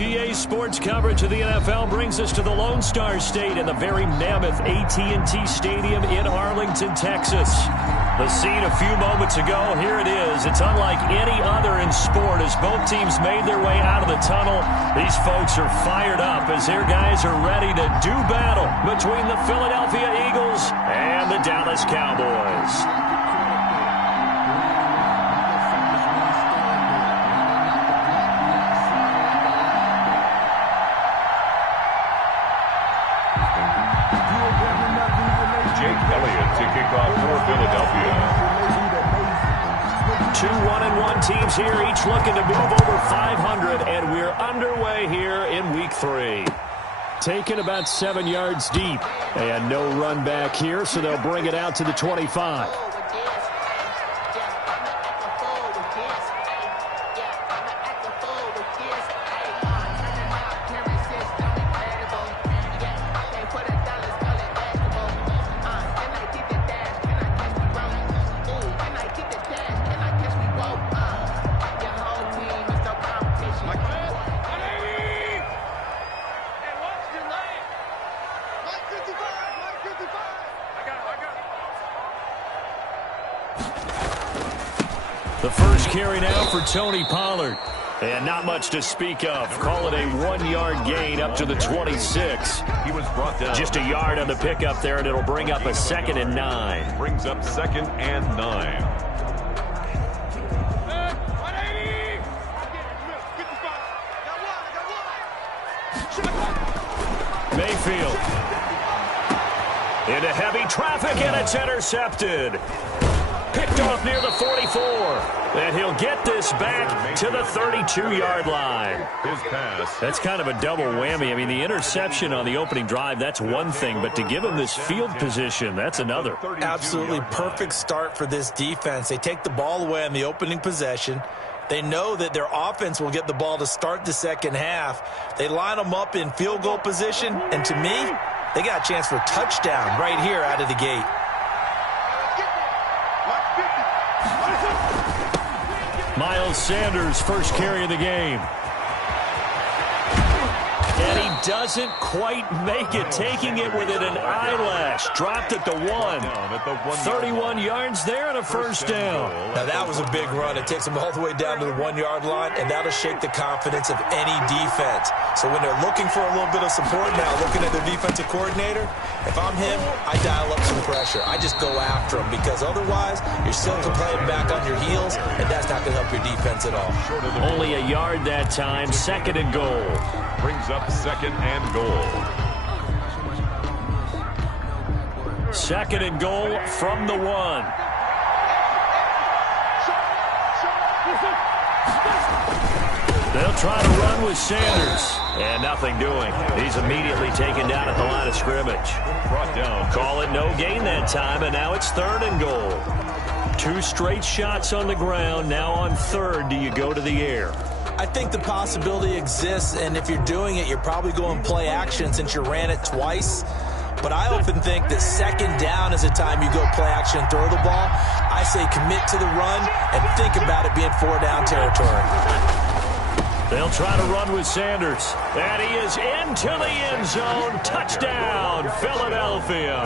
EA Sports coverage of the NFL brings us to the Lone Star State in the very mammoth AT&T Stadium in Arlington, Texas. The scene a few moments ago, here it is. It's unlike any other in sport as both teams made their way out of the tunnel. These folks are fired up as their guys are ready to do battle between the Philadelphia Eagles and the Dallas Cowboys. Philadelphia. 2 1-1 teams here, each looking to move over 500, and we're underway here in week 3. Taken about 7 yards deep, and no run back here, so they'll bring it out to the 25. The first carry now for Tony Pollard. And not much to speak of. Call it a 1-yard gain up to the 26. He was brought down. Just a yard on the pickup there, and it'll bring up a 2nd and 9. Brings up 2nd and 9. Mayfield. Into heavy traffic, and it's intercepted. Picked off near the 44. And he'll get this back to the 32-yard line. His pass. That's kind of a double whammy. I mean, the interception on the opening drive, that's one thing. But to give him this field position, that's another. Absolutely perfect start for this defense. They take the ball away on the opening possession. They know that their offense will get the ball to start the second half. They line them up in field goal position. And to me, they got a chance for a touchdown right here out of the gate. Miles Sanders, first carry of the game. And he doesn't quite make it, taking it within an eyelash. Dropped at the 1. 31 yards there and a first down. Now, that was a big run. It takes them all the way down to the 1-yard line, and that'll shake the confidence of any defense. So when they're looking for a little bit of support now, looking at their defensive coordinator, if I'm him, I dial up some pressure. I just go after him because otherwise you're still complaining back on your heels, and that's not going to help your defense at all. Only a yard that time, 2nd and goal. Brings up 2nd and goal. 2nd and goal from the 1. They'll try to run with Sanders. And nothing doing. He's immediately taken down at the line of scrimmage. Brought down. Call it no gain that time, and now it's 3rd and goal. 2 straight shots on the ground. Now on 3rd, do you go to the air? I think the possibility exists, and if you're doing it, you're probably going play action since you ran it twice. But I often think that 2nd down is the time you go play action and throw the ball. I say commit to the run and think about it being 4-down territory. They'll try to run with Sanders. And he is into the end zone. Touchdown, Philadelphia.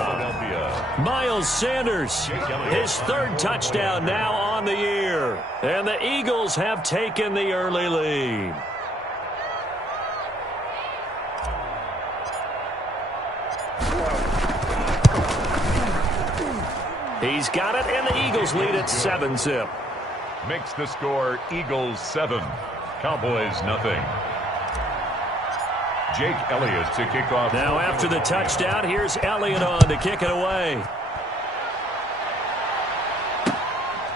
Miles Sanders, his 3rd touchdown now on the year. And the Eagles have taken the early lead. He's got it, and the Eagles lead at 7-zip. Makes the score Eagles 7. Cowboys nothing. Jake Elliott to kick off. Now after the touchdown, here's Elliott on to kick it away.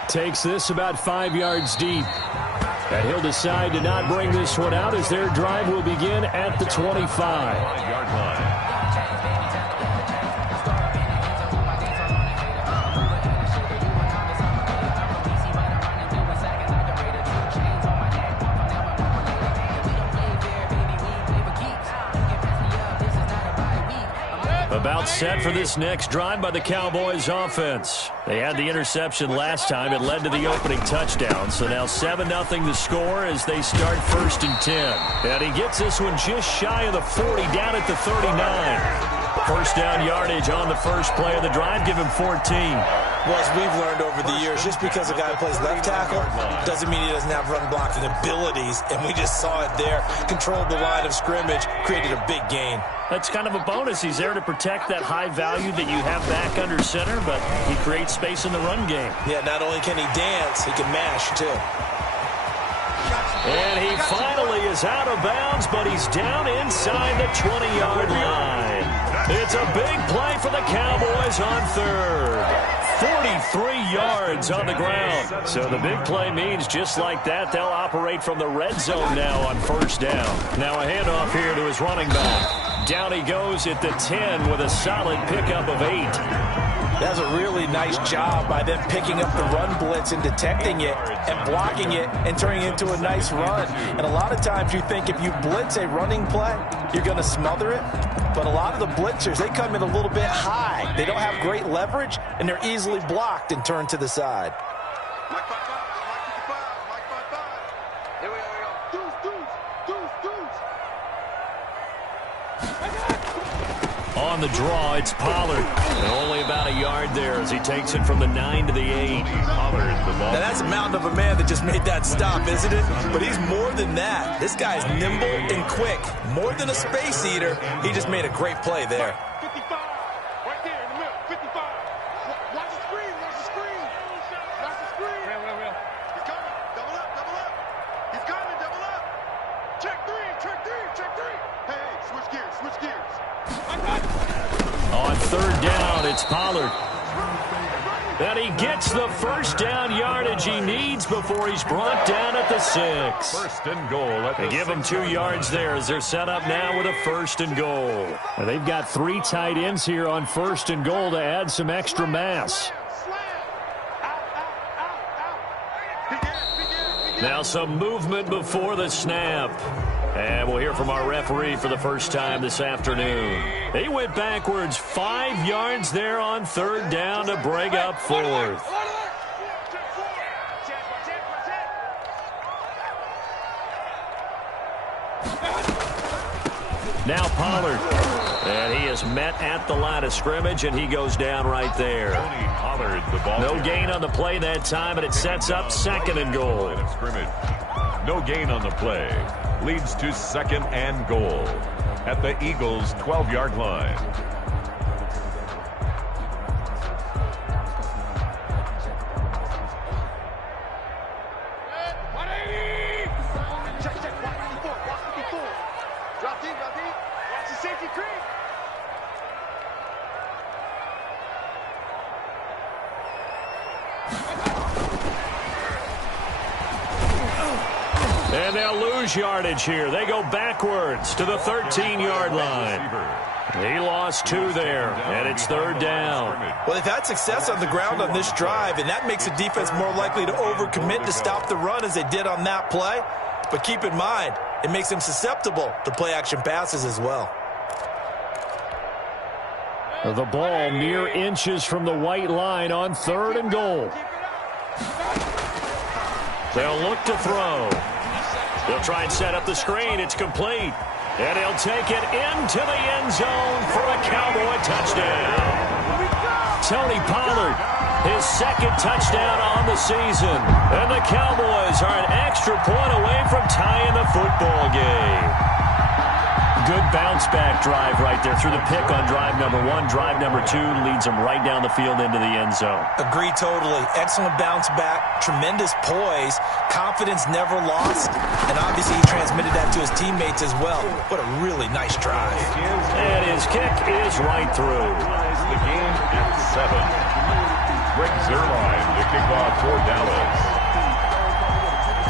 Takes this about 5 yards deep. And he'll decide to not bring this one out as their drive will begin at the 25. 5-yard line. About set for this next drive by the Cowboys offense. They had the interception last time. It led to the opening touchdown. So now 7-0 the score as they start 1st and 10. And he gets this one just shy of the 40, down at the 39. First down yardage on the first play of the drive. Give him 14. Well, as we've learned over the years, just because a guy plays left tackle doesn't mean he doesn't have run blocking abilities. And we just saw it there. Controlled the line of scrimmage, created a big gain. That's kind of a bonus. He's there to protect that high value that you have back under center, but he creates space in the run game. Yeah, not only can he dance, he can mash, too. And he finally is out of bounds, but he's down inside the 20-yard line. It's a big play for the Cowboys on third. 43 yards on the ground. So the big play means just like that, they'll operate from the red zone now on first down. Now a handoff here to his running back. Down he goes at the 10 with a solid pickup of 8. That's a really nice job by them picking up the run blitz and detecting it and blocking it and turning it into a nice run. And a lot of times you think if you blitz a running play, you're going to smother it. But a lot of the blitzers, they come in a little bit high. They don't have great leverage, and they're easily blocked and turned to the side. On the draw, it's Pollard. And only about a yard there as he takes it from the 9 to the 8. Pollard, the ball. Now that's a mountain of a man that just made that stop, isn't it? But he's more than that. This guy's nimble and quick. More than a space eater. He just made a great play there. 55, right there in the middle, 55. Watch the screen, watch the screen. Watch the screen. Well. He's coming, double up. He's coming, double up. Check three. Hey, switch gears. On third down, it's Pollard. And he gets the first down yardage he needs before he's brought down at the 6. First and goal. They give him 2 yards there as they're set up now with a 1st and goal. And they've got 3 tight ends here on 1st and goal to add some extra mass. Now some movement before the snap. And we'll hear from our referee for the first time this afternoon. He went backwards 5 yards there on third down to break up 4th. Now Pollard. And he is met at the line of scrimmage, and he goes down right there. Pollard, the ball. No gain on the play that time, and it sets up 2nd and goal. No gain on the play. Leads to 2nd and goal at the Eagles' 12-yard line. Drop deep. Watch the safety creep. And they'll lose yardage here. They go backwards to the 13-yard line. He lost 2 there, and it's third down. Well, they've had success on the ground on this drive, and that makes the defense more likely to overcommit to stop the run as they did on that play. But keep in mind, it makes them susceptible to play-action passes as well. The ball mere inches from the white line on 3rd and goal. They'll look to throw. They'll try and set up the screen. It's complete. And he'll take it into the end zone for a Cowboy touchdown. Tony Pollard, his 2nd touchdown on the season. And the Cowboys are an extra point away from tying the football game. Good bounce-back drive right there through the pick on drive number 1. Drive number 2 leads them right down the field into the end zone. Agree totally. Excellent bounce back, tremendous poise, confidence never lost, and obviously he transmitted that to his teammates as well. What a really nice drive. And his kick is right through. The game at 7. Greg Zuerlein to kick off for Dallas.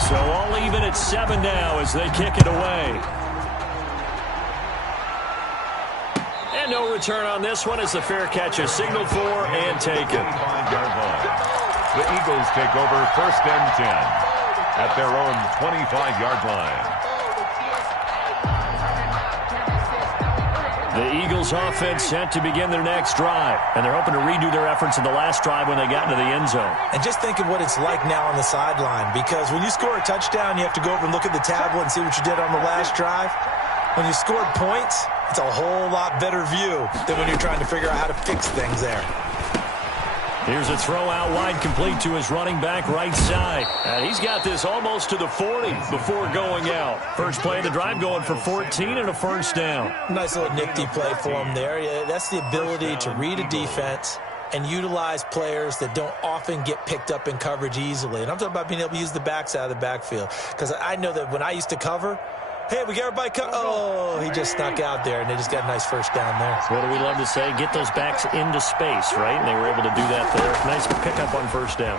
So all even at 7 now as they kick it away. And no return on this one as the fair catch is signaled for and taken. The Eagles take over 1st and 10 at their own 25-yard line. The Eagles offense set to begin their next drive, and they're hoping to redo their efforts in the last drive when they got into the end zone. And just think of what it's like now on the sideline, because when you score a touchdown, you have to go over and look at the tablet and see what you did on the last drive. When you scored points, it's a whole lot better view than when you're trying to figure out how to fix things there. Here's a throw out wide, complete to his running back right side. And he's got this almost to the 40 before going out. First play of the drive going for 14 and a first down. Nice little nifty play for him there. Yeah, that's the ability to read a defense and utilize players that don't often get picked up in coverage easily. And I'm talking about being able to use the backs out of the backfield. Because I know that when I used to cover, hey, we got everybody cut. Oh, he just snuck out there, and they just got a nice first down there. What do we love to say? Get those backs into space, right? And they were able to do that there. Nice pickup on first down.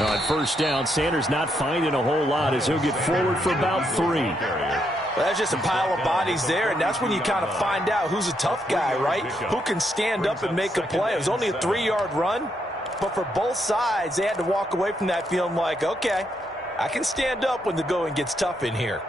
On first down, Sanders not finding a whole lot as he'll get forward for about 3. Well, that's just a pile of bodies there, and that's when you kind of find out who's a tough guy, right? Who can stand up and make a play. It was only a 3-yard run, but for both sides, they had to walk away from that feeling like, okay, I can stand up when the going gets tough in here.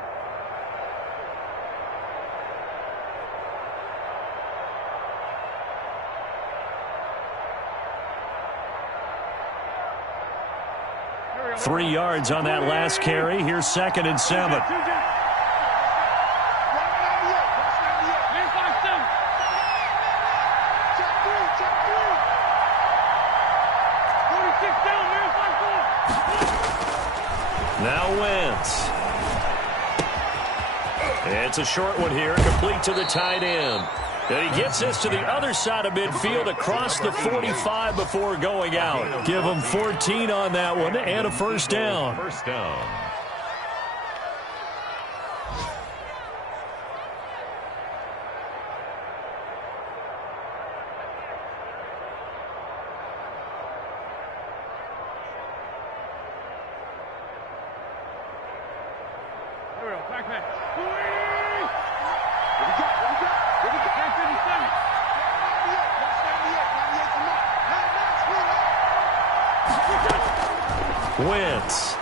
Three yards on that last carry. Here's 2nd and 7. Now Wentz. It's a short one here, complete to the tight end. And he gets this to the other side of midfield across the 45 before going out. Give him 14 on that one and a first down. First down. Wentz.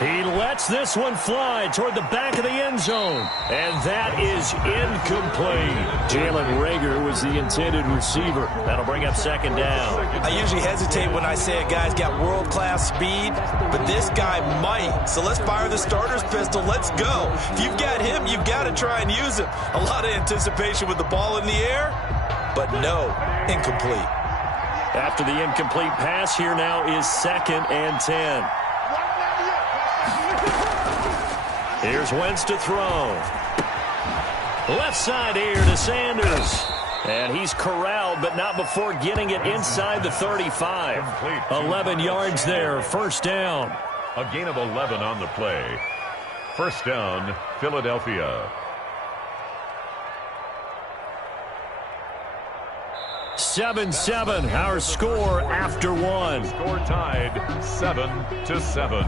He lets this one fly toward the back of the end zone. And that is incomplete. Jalen Reagor was the intended receiver. That'll bring up 2nd down. I usually hesitate when I say a guy's got world-class speed, but this guy might. So let's fire the starter's pistol. Let's go. If you've got him, you've got to try and use him. A lot of anticipation with the ball in the air, but no, incomplete. After the incomplete pass, here now is 2nd and 10. Here's Wentz to throw. Left side here to Sanders. And he's corralled, but not before getting it inside the 35. 11 yards there, first down. A gain of 11 on the play. First down, Philadelphia. 7-7, our score after one. Score tied 7-7.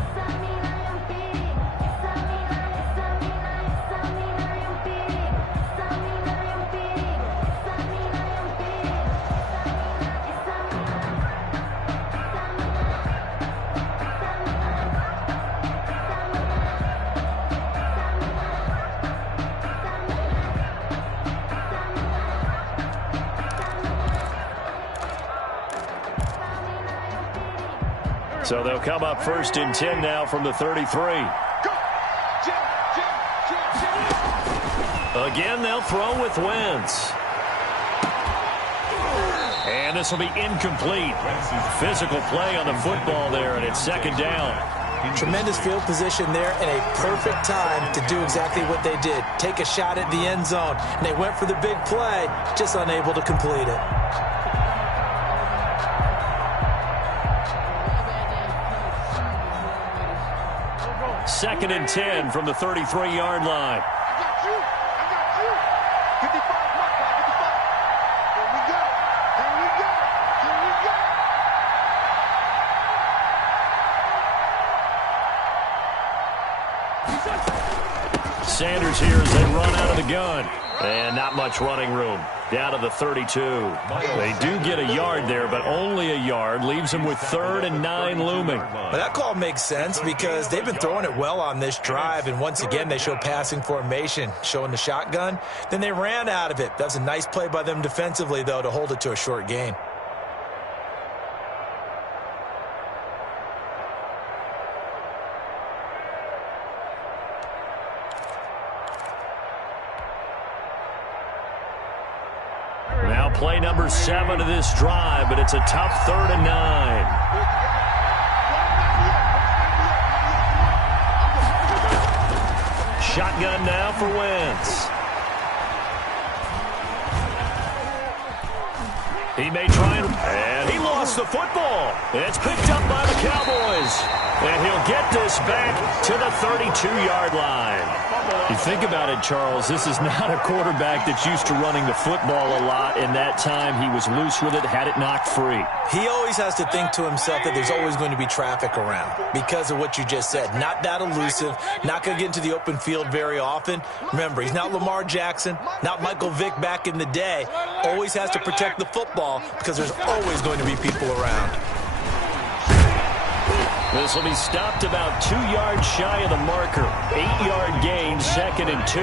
So they'll come up 1st and 10 now from the 33. Again, they'll throw with Wentz. And this will be incomplete. Physical play on the football there, and it's 2nd down. Tremendous field position there and a perfect time to do exactly what they did. Take a shot at the end zone. And they went for the big play, just unable to complete it. 2nd and 10 from the 33-yard line. I got you. 55, mark, 55. Here we go. Sanders here as they run out of the gun. And not much running room. Down to the 32. They do get a yard there, but only a yard. Leaves them with 3rd and 9 looming. But that call makes sense because they've been throwing it well on this drive, and once again they show passing formation, showing the shotgun. Then they ran out of it. That's a nice play by them defensively, though, to hold it to a short gain. Now play number 7 of this drive, but it's a tough 3rd and 9. Shotgun now for Wentz. He may try and he lost the football. It's picked up by the Cowboys. And he'll get this back to the 32-yard line. You think about it, Charles, this is not a quarterback that's used to running the football a lot. In that time, he was loose with it, had it knocked free. He always has to think to himself that there's always going to be traffic around because of what you just said. Not that elusive, not going to get into the open field very often. Remember, he's not Lamar Jackson, not Michael Vick back in the day. Always has to protect the football because there's always going to be people around. This will be stopped about 2 yards shy of the marker. 8-yard gain, 2nd and 2.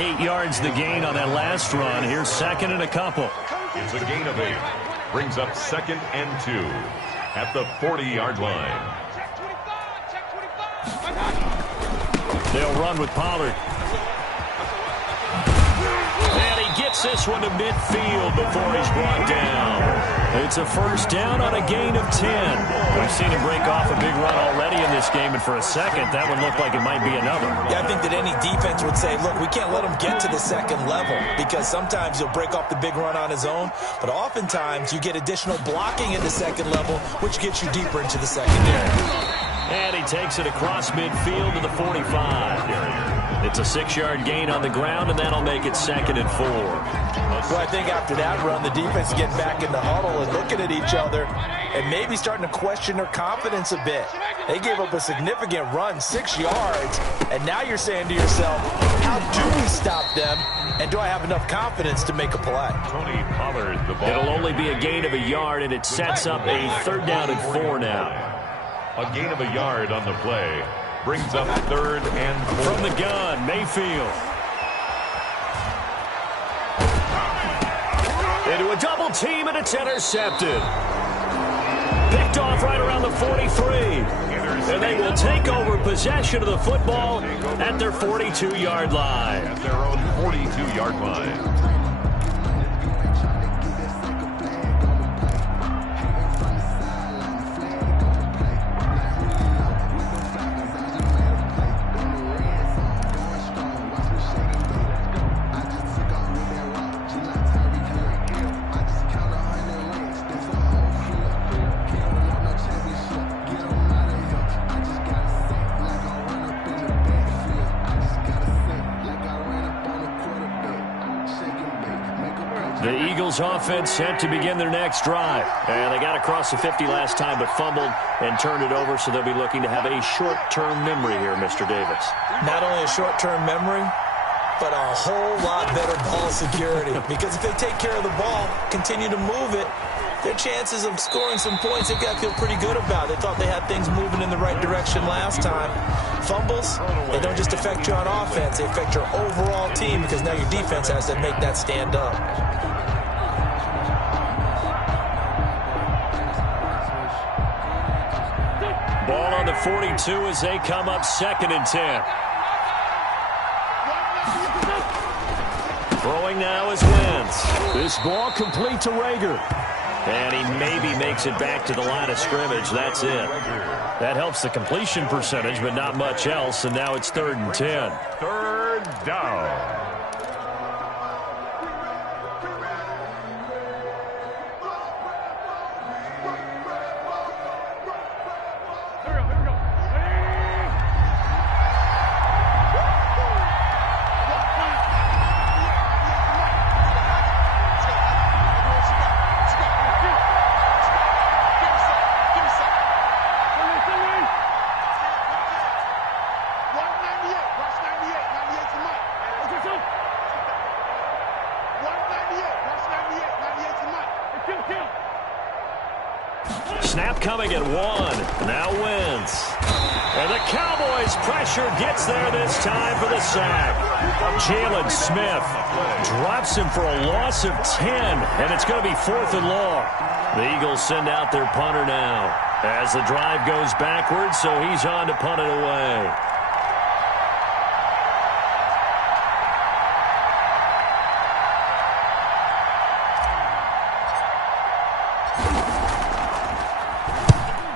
8 yards the gain on that last run. Here's 2nd and a couple. It's a gain of 8. Brings up 2nd and 2 at the 40-yard line. They'll run with Pollard. And he gets this one to midfield before he's brought down. It's a first down on a gain of 10. We've seen him break off a big run already in this game, and for a second, that one looked like it might be another. Yeah, I think that any defense would say, look, we can't let him get to the second level because sometimes he'll break off the big run on his own, but oftentimes you get additional blocking at the second level, which gets you deeper into the secondary. And he takes it across midfield to the 45. It's a 6-yard gain on the ground, and that'll make it 2nd and 4. Well, I think after that run, the defense is getting back in the huddle and looking at each other and maybe starting to question their confidence a bit. They gave up a significant run, 6 yards, and now you're saying to yourself, how do we stop them, and do I have enough confidence to make a play? Tony Pollard, the ball. It'll only be a gain of a yard, and it sets up a 3rd down and 4 now. A gain of a yard on the play. Brings up 3rd and 4. From the gun, Mayfield. Into a double team, and it's intercepted. Picked off right around the 43. And they will take over possession of the football at their 42-yard line. At their own 42-yard line. The Eagles offense set to begin their next drive. And they got across the 50 last time but fumbled and turned it over, so they'll be looking to have a short-term memory here, Mr. Davis. Not only a short-term memory, but a whole lot better ball security. Because if they take care of the ball, continue to move it, their chances of scoring some points, they've got to feel pretty good about. They thought they had things moving in the right direction last time. Fumbles, they don't just affect you on offense, they affect your overall team because now your defense has to make that stand up. Ball on the 42 as they come up 2nd and 10. Throwing now is Wentz. This ball complete to Rager. And he maybe makes it back to the line of scrimmage. That's it. That helps the completion percentage, but not much else. And now it's 3rd and 10. 3rd down. Watch 98 for Mike. Snap coming at 1. Now Wentz. And the Cowboys pressure gets there this time for the sack. Jalen Smith drops him for a loss of 10, and it's going to be 4th and long. The Eagles send out their punter now as the drive goes backwards, so he's on to punt it away.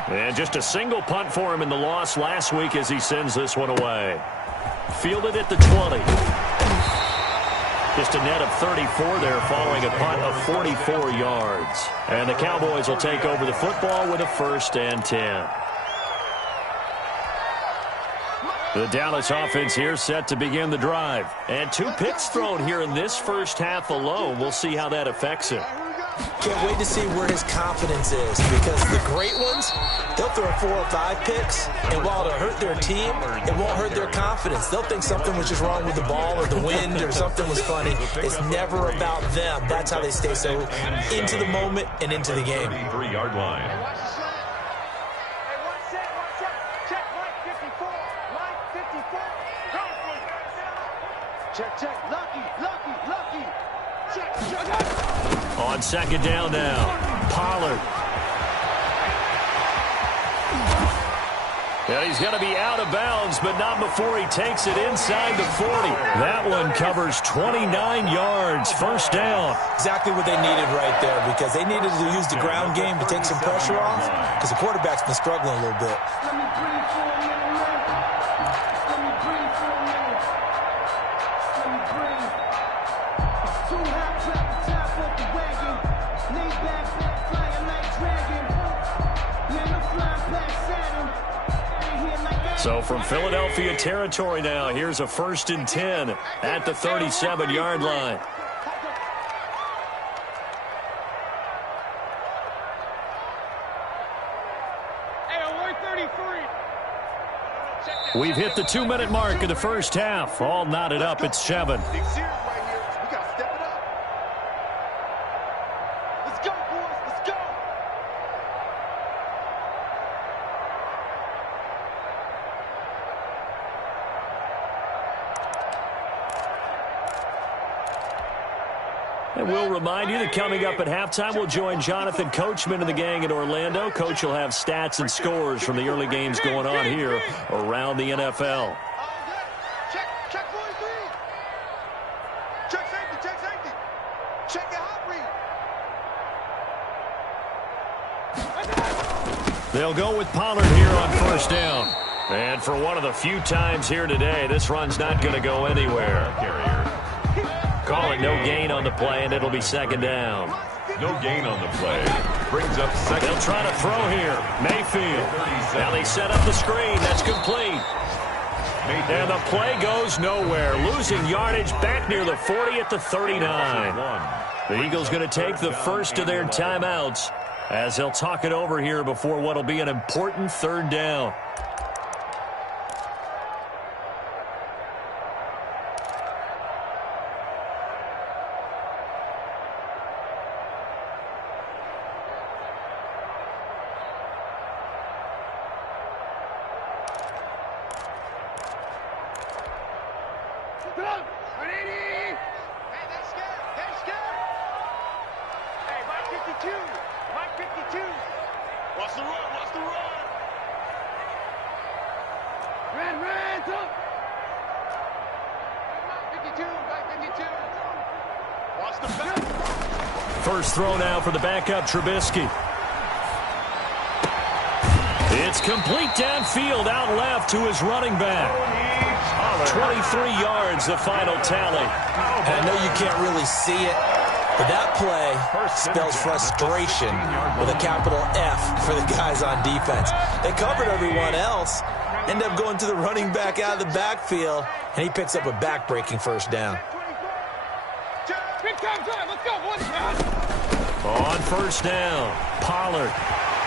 And just a single punt for him in the loss last week as he sends this one away. Fielded at the 20. Just a net of 34 there following a punt of 44 yards. And the Cowboys will take over the football with a 1st and 10. The Dallas offense here set to begin the drive. And 2 picks thrown here in this first half alone. We'll see how that affects him. Can't wait to see where his confidence is, because the great ones, they'll throw 4 or 5 picks, and while it'll hurt their team, it won't hurt their confidence. They'll think something was just wrong with the ball or the wind or something was funny. It's never about them. That's how they stay so into the moment and into the game. 3-yard line. Check, lucky. Check. On 2nd down now, Pollard. And he's going to be out of bounds, but not before he takes it inside the 40. That one covers 29 yards, 1st down. Exactly what they needed right there, because they needed to use the ground game to take some pressure off, because the quarterback's been struggling a little bit. So from Philadelphia territory now, here's a 1st and 10 at the 37-yard line. We've hit the 2-minute mark of the first half. All knotted up at 7. And we'll remind you that coming up at halftime, we'll join Jonathan Coachman and the gang in Orlando. Coach will have stats and scores from the early games going on here around the NFL. Check 43. Check safety. Check your hot read. They'll go with Pollard here on 1st down. And for one of the few times here today, this run's not going to go anywhere. Call it no gain on the play, and it'll be 2nd down. No gain on the play. Brings up 2nd. They'll try to throw here. Mayfield. Now they set up the screen. That's complete. And the play goes nowhere. Losing yardage back near the 40 at the 39. The Eagles going to take the first of their timeouts as they'll talk it over here before what will be an important 3rd down. First throw now for the backup, Trubisky. It's complete downfield, out left to his running back. 23 yards, the final tally. I know you can't really see it, but that play spells frustration with a capital F for the guys on defense. They covered everyone else, end up going to the running back out of the backfield, and he picks up a back-breaking 1st down. On 1st down, Pollard.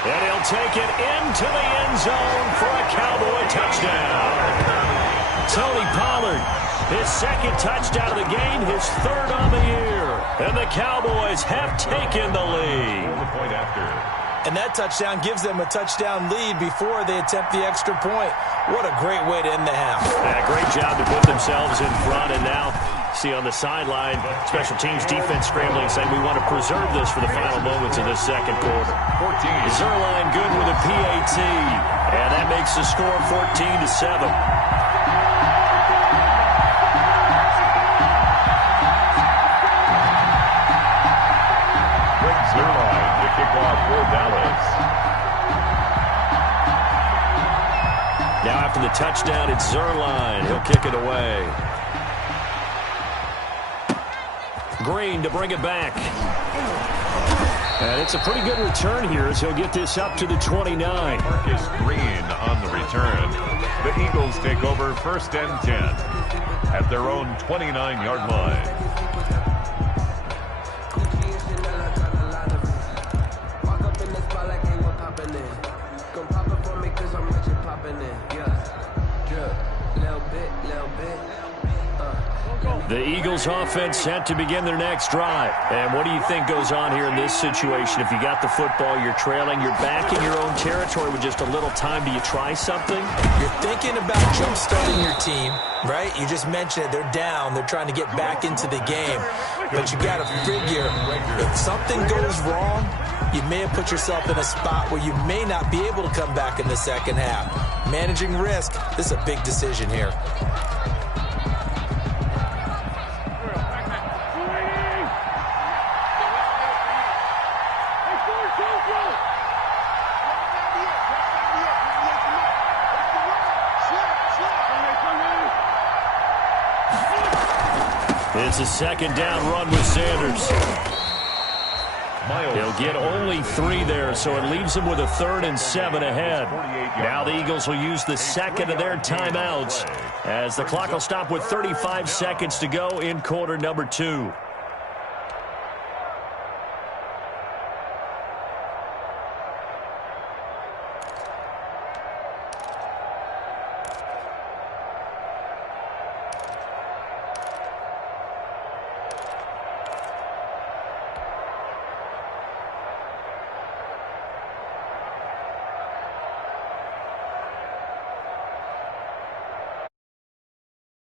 And he'll take it into the end zone for a Cowboy touchdown. Tony Pollard, his 2nd touchdown of the game, his 3rd on the year. And the Cowboys have taken the lead. The point after. And that touchdown gives them a touchdown lead before they attempt the extra point. What a great way to end the half. Yeah, great job to put themselves in front. And now, see on the sideline, special teams defense scrambling, saying we want to preserve this for the final moments of this second quarter. 14. Zerline good with a PAT. And that makes the score 14-7. Zerline to kick off for Dallas. Now after the touchdown, it's Zerline. He'll kick it away. Green to bring it back. And it's a pretty good return here as he'll get this up to the 29. Marcus Green on the return. The Eagles take over 1st and 10 at their own 29-yard line. The Eagles offense set to begin their next drive. And what do you think goes on here in this situation? If you got the football, you're trailing, you're back in your own territory with just a little time. Do you try something? You're thinking about jump-starting your team, right? You just mentioned it. They're down. They're trying to get back into the game. But you got to figure, if something goes wrong, you may have put yourself in a spot where you may not be able to come back in the second half. Managing risk, this is a big decision here. It's a second down run with Sanders. He'll get only 3 there, so it leaves him with a 3rd and 7 ahead. Now the Eagles will use the second of their timeouts as the clock will stop with 35 seconds to go in quarter number 2.